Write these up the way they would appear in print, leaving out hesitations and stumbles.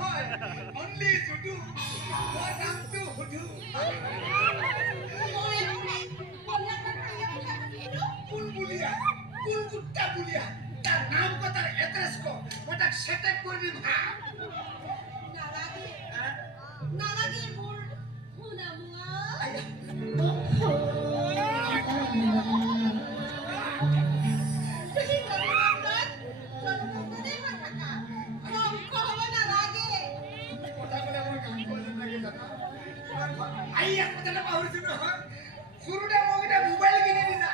নহয় অনলি জুডু মই নামটো সুধু কোন বুলিয়া কোন কুত্তা বুলিয়া তার নাম কো তার এড্রেস কো মই তাক সেটেক কৰি দিম হা নালাগে মোৰ শুনামুৱা আইয়া কথাটা পাহৰিছো নহয় সৰুতে মোক এটা মোবাইল কিনি দিছা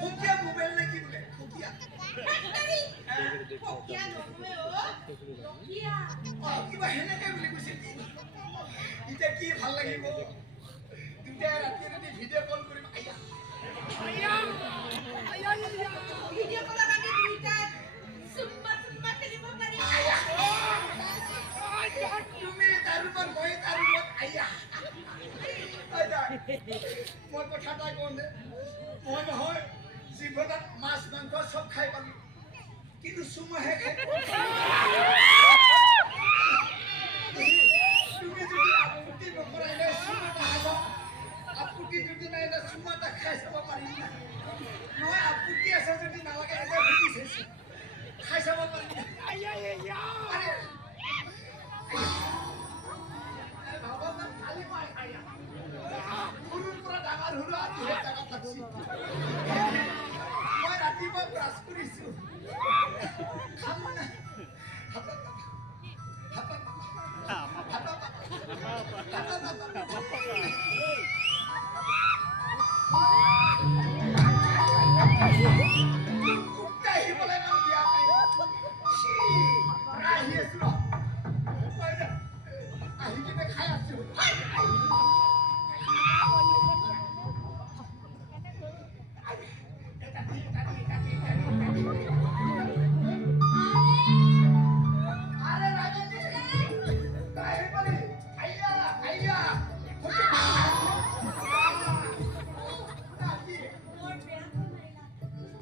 ফকিয়া মোবাইল নে কি বোলে ফকিয়া ফকিয়া নহয় অ ফকিয়া কিবা হেনেকে বুলি কৈছে কি এতিয়া কি ভাল লাগিব দুটা ৰাতি ৰাতি ভিডিঅ' কল কৰিম আইয়া ভিডিঅ' কলত আমি দুইটাই চুম্মা খেলিব পাৰিম তুমি তাৰ ওপৰত মই তাৰ ওপৰত আইয়া মই কথা এটা কওঁ দে মই নহয় জীৱনত মাছ মাংস চব খাই পালো কিন্তু চুমাহে খাই তুমি যদি আপত্তি নকৰাইলে চুমা এটা খাব আপত্তি যদি নাই এটা চুমা এটা খাই চাব পাৰিম না নহয় আপত্তি আছে যদি নালাগে এটা ভিজি চাইছো খাই চাব পাৰিম সৰুৰ পৰা ডাঙৰ সৰু আৰু জেগাত লাগছি মই ৰাতিপুৱা ব্ৰাছ কৰিছো খাম না হাতত